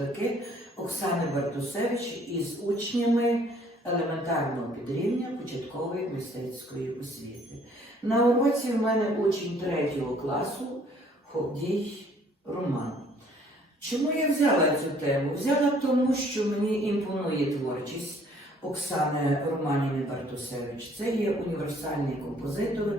композиторки Оксани Бартусевич із учнями елементарного підрівня початкової мистецької освіти. На уроці в мене учень третього класу Ходій Роман. Чому я взяла цю тему? Взяла тому, що мені імпонує творчість Оксани Романівни Бартусевич. Це є універсальний композитор,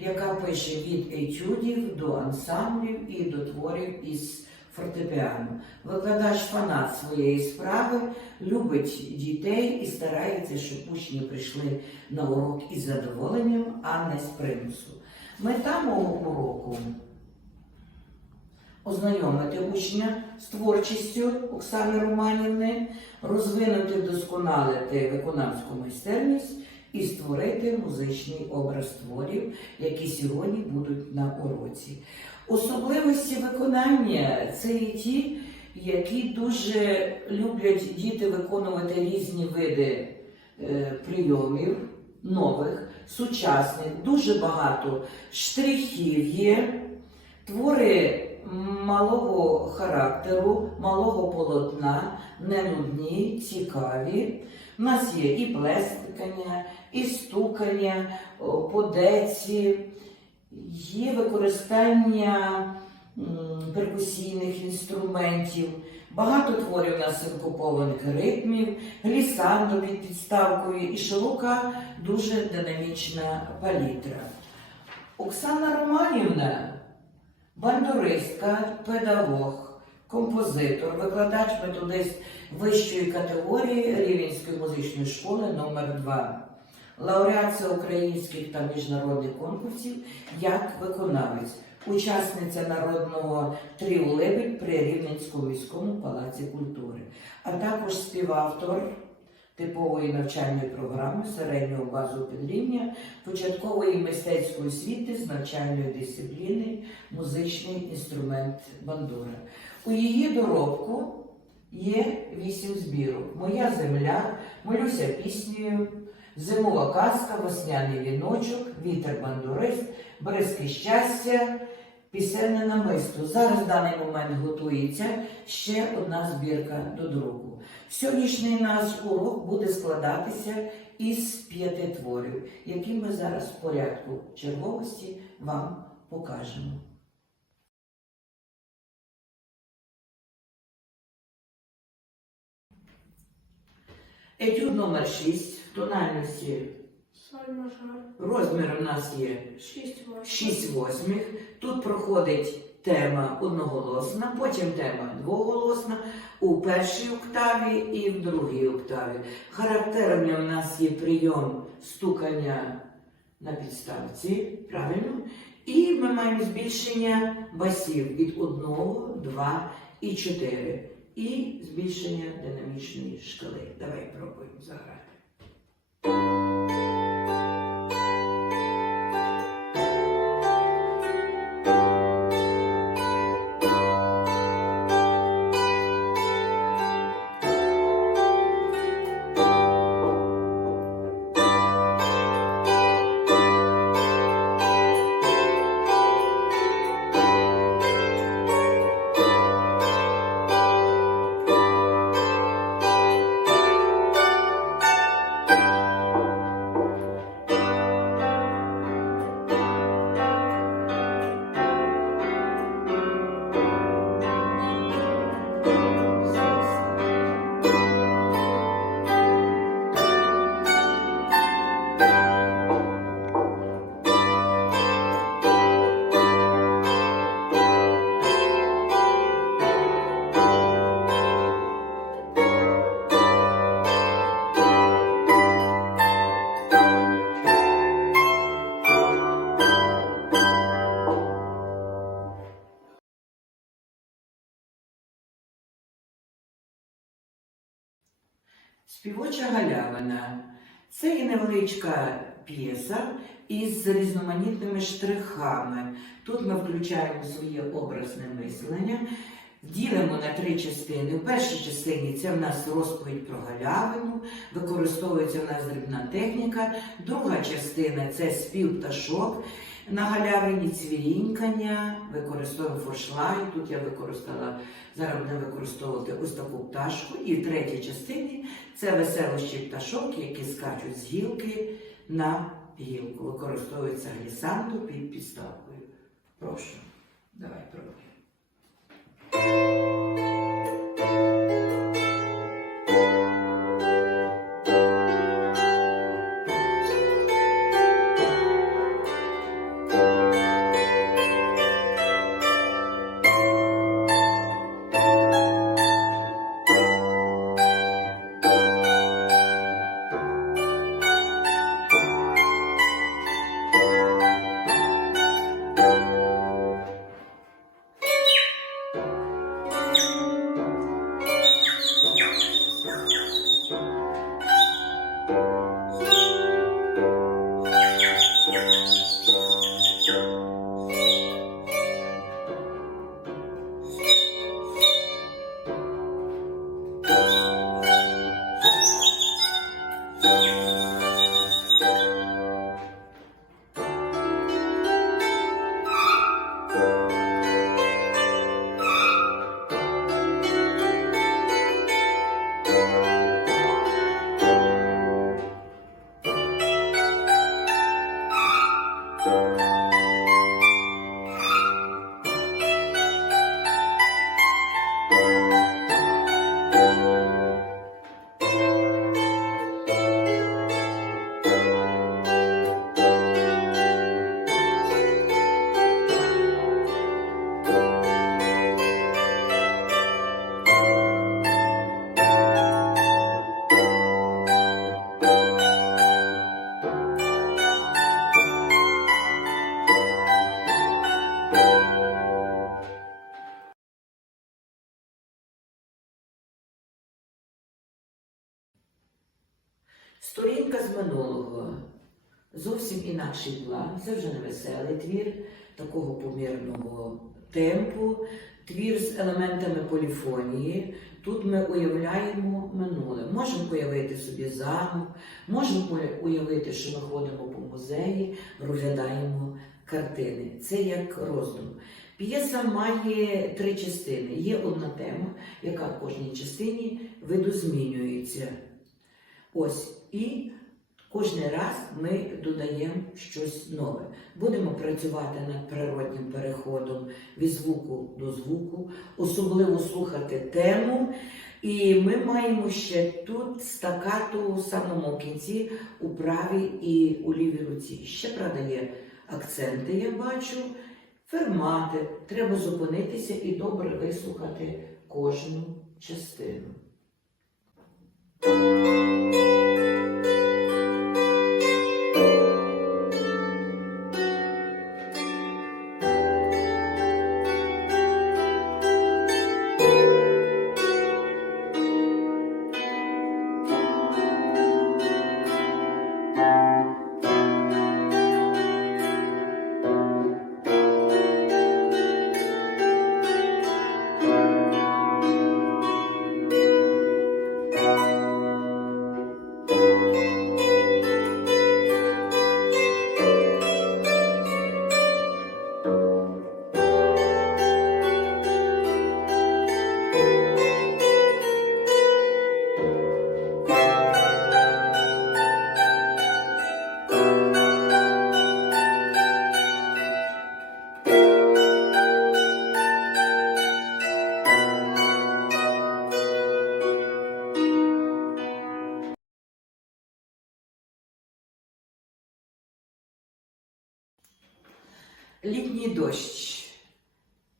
яка пише від етюдів до ансамблів і до творів із фортепіано. Викладач фанат своєї справи, любить дітей і старається, щоб учні прийшли на урок із задоволенням, а не з примусу. Мета мого уроку ознайомити учня з творчістю Оксани Романівни, розвинути, вдосконалити виконавську майстерність і створити музичний образ творів, які сьогодні будуть на уроці. Особливості виконання це і ті, які дуже люблять діти виконувати різні види е, прийомів, нових, сучасних, дуже багато штрихів є, твори малого характеру, малого полотна, не нудні, цікаві. У нас є і плескання, і стукання, о, подеці, є використання перкусійних інструментів. Багато творів у нас синкопованих ритмів, глісандо під підставкою і широка, дуже динамічна палітра. Оксана Романівна бандуристка, педагог, композитор, викладач, методист вищої категорії Рівенської музичної школи номер 2 лауреат всеукраїнських та міжнародних конкурсів як виконавець, учасниця народного тріо «Лебедь» при Рівненському міському палаці культури, а також співавтор типової навчальної програми середнього базового підрівня початкової мистецької освіти з навчальної дисципліни музичний інструмент бандура. У її доробку є вісім збірок: Моя земля, молюся піснею, зимова казка, весняний віночок, вітер бандурист, бризки щастя. Пісенне намисто. Зараз в даний момент готується ще одна збірка до друку. Сьогоднішній наш урок буде складатися із п'яти творів, які ми зараз в порядку черговості вам покажемо. Етюд номер 6 в тональності Соль мажор. розмір у нас є 6 восьмих. 6 восьмих. Тут проходить тема одноголосна, потім тема двоголосна у першій октаві і в другій октаві. Характерним у нас є прийом стукання на підставці, правильно? І ми маємо збільшення басів від 1, 2 і 4. І збільшення динамічної шкали. Давай пробуємо заграти. Música Співоча галявина це є невеличка п'єса із різноманітними штрихами. Тут ми включаємо своє образне мислення, ділимо на три частини. В першій частині це в нас розповідь про галявину, використовується в нас дрібна техніка. Друга частина це спів пташок. На галявині цвірінькання, використовую форшлай. Тут я використала, зараз буду використовувати ось таку пташку. І в третій частині це веселощі пташок, які скачуть з гілки на гілку. Використовується глісанду під підставкою. Прошу, давай пробуй. Сторінка з минулого. Зовсім інакший план. Це вже не веселий твір такого помірного темпу, твір з елементами поліфонії. Тут ми уявляємо минуле. Можемо уявити собі замок, можемо уявити, що ми ходимо по музеї, розглядаємо картини. Це як роздум. П'єса має три частини. Є одна тема, яка в кожній частині видозмінюється. Ось і кожен раз ми додаємо щось нове. Будемо працювати над природнім переходом від звуку до звуку, особливо слухати тему. І ми маємо ще тут стакату у самому кінці у правій і у лівій руці. Ще правда є акценти, я бачу, фермати. Треба зупинитися і добре вислухати кожну частину. Літній дощ.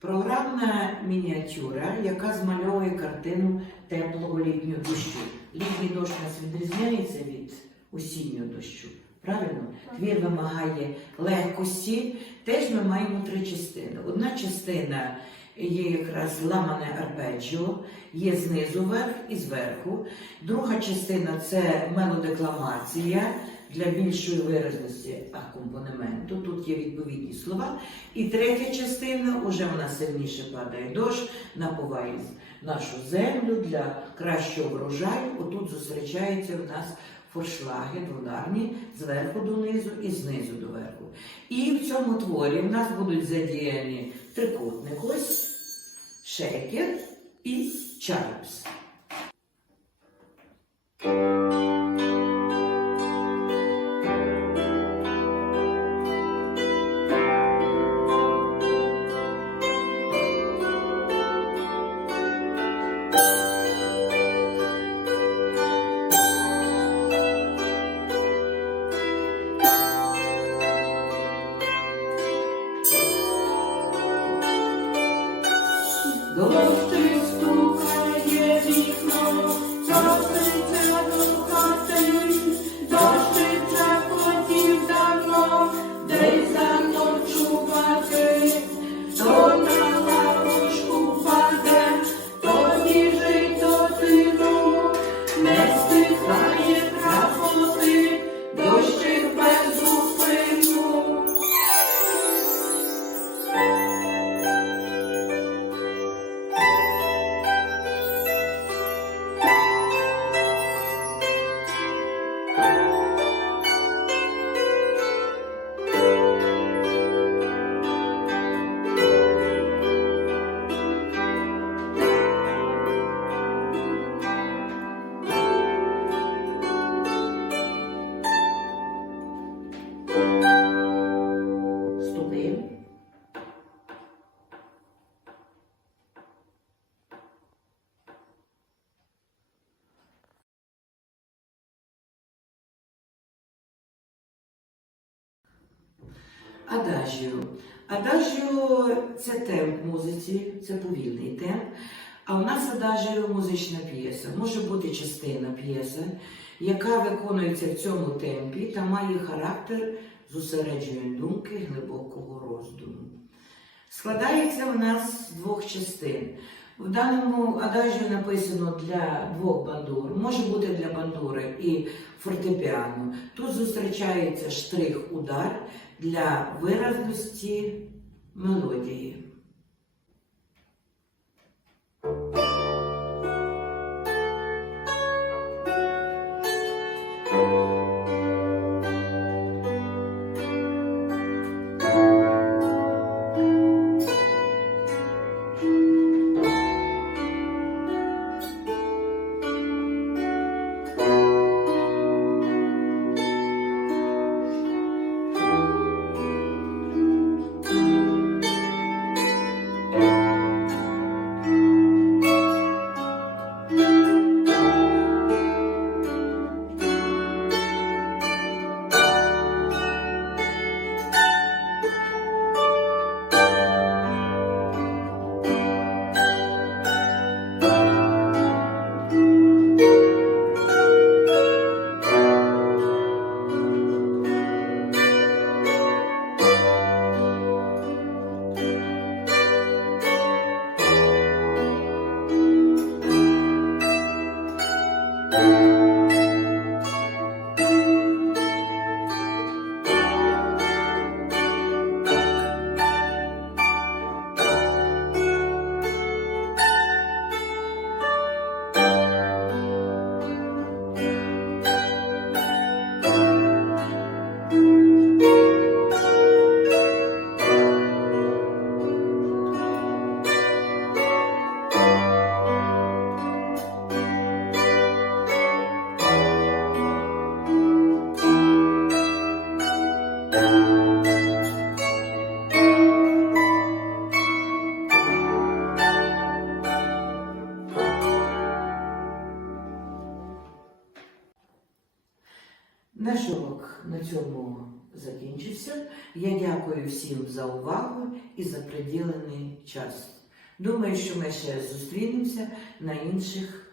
Програмна мініатюра, яка змальовує картину теплого літнього дощу. Літній дощ у нас відрізняється від осіннього дощу. Правильно? Твір вимагає легкості. Теж ми маємо три частини. Одна частина є якраз ламане арпеджіо, є знизу вверх і зверху. Друга частина це мелодекламація для більшої виразності акомпанементу. Тут є відповідні слова. І третя частина, уже вона сильніше падає дощ, напуває нашу землю для кращого врожаю. Отут зустрічається в нас форшлаги, дводарні зверху донизу і знизу до верху. І в цьому творі в нас будуть задіяні трикутник ось, шейкер і чарпс. Адажіо. Це темп музиці, це повільний темп. А у нас адажіо музична п'єса. Може бути частина п'єси, яка виконується в цьому темпі та має характер зосередження думки глибокого роздуму. Складається у нас з двох частин. В даному адажі написано для двох бандур, може бути для бандури і фортепіано. Тут зустрічається штрих-удар для виразності мелодії. Наш урок на цьому закінчився. Я дякую всім за увагу і за приділений час. Думаю, що ми ще зустрінемося на інших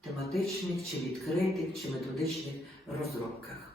тематичних чи відкритих чи методичних розробках.